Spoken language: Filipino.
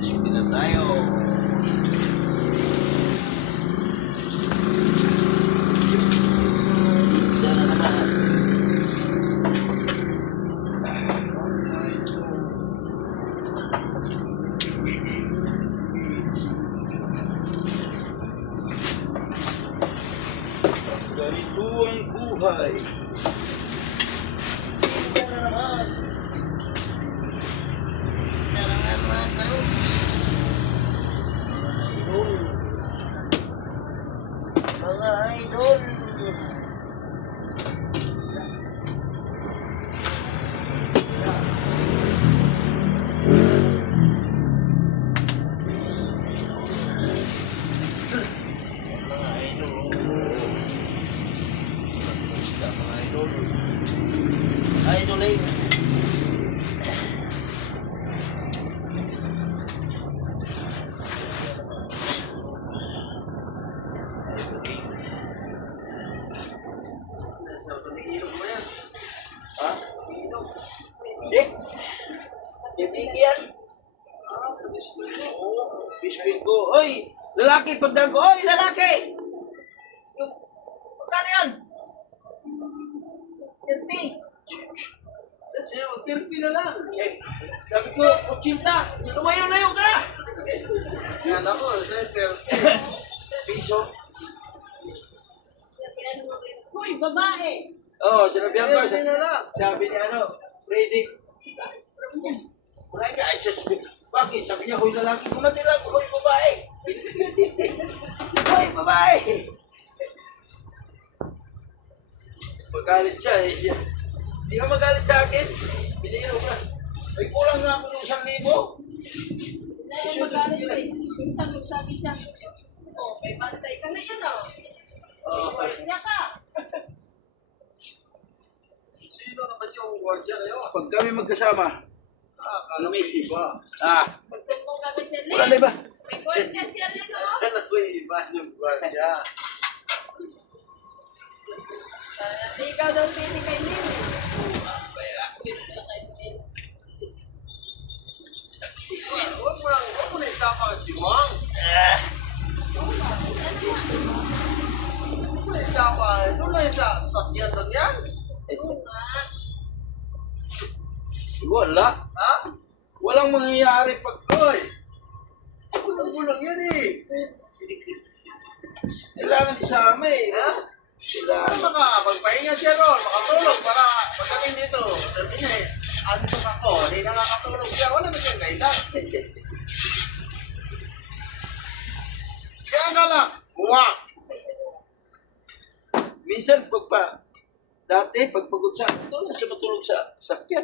Sige na tayo. Diyan na naman. Ganito ang buhay. Diyan na naman. Tarangan mga kalog. Mga idol. Mga idol. Basta mga idol. Idol eh. Ilog mo yan. Ha? Ilog. Eh? Ibigyan. Sa biskuit mo. Oo, biskuit ko. Oy! Lalaki, pagdang ko. Oy, lalaki! Yung, magkano yan? 30. That's it. 30 na lang. Eh, sabi ko, 80. Lumayo na yun ka! Kala ko, center. Piso. Hoy, babae! Oo, sinabihan ko. 30 na lang. Sabi niya ano, Freddy. Wala ka, ay sus. Bakit? Sabi niya, hoy lalaki ko na lang, hoy babae. Hoy babae. Magalit siya eh siya. Hindi ka magalit sa akin. Binigyan ko na. May kulang nga ako ng 1,000. Dahil magalit pa sabi siya, oh, may bantay ka na yan, oh. Iwas niya ka. Sino naman yung gwardiya ngayon? Pag kami magkasama, Kala ko yung iba. Magtumpong kami siya, wala na iba. May kwartya siya dito, oh. Kala ko yung iba yung gwardiya. Di ikaw daw sini kay Lili. Huwag mo na isama si Wang. Huwag mo na isama. Doon lang sa sakyan lang yan. Wala. Ha? Walang mangyayari pag... Hoy! Bulong yan eh. Kailangan isama eh. Ha? Kailangan. Magpahinga siya ron, makatulog para pagdating dito. Sabi niya eh, antok ako, hindi nakakatulog siya, wala na siyang kailan. Kaya nga lang, buwak. Minsan pagpa... Dati, pagpagod siya, doon lang siya matulog sa sakyan.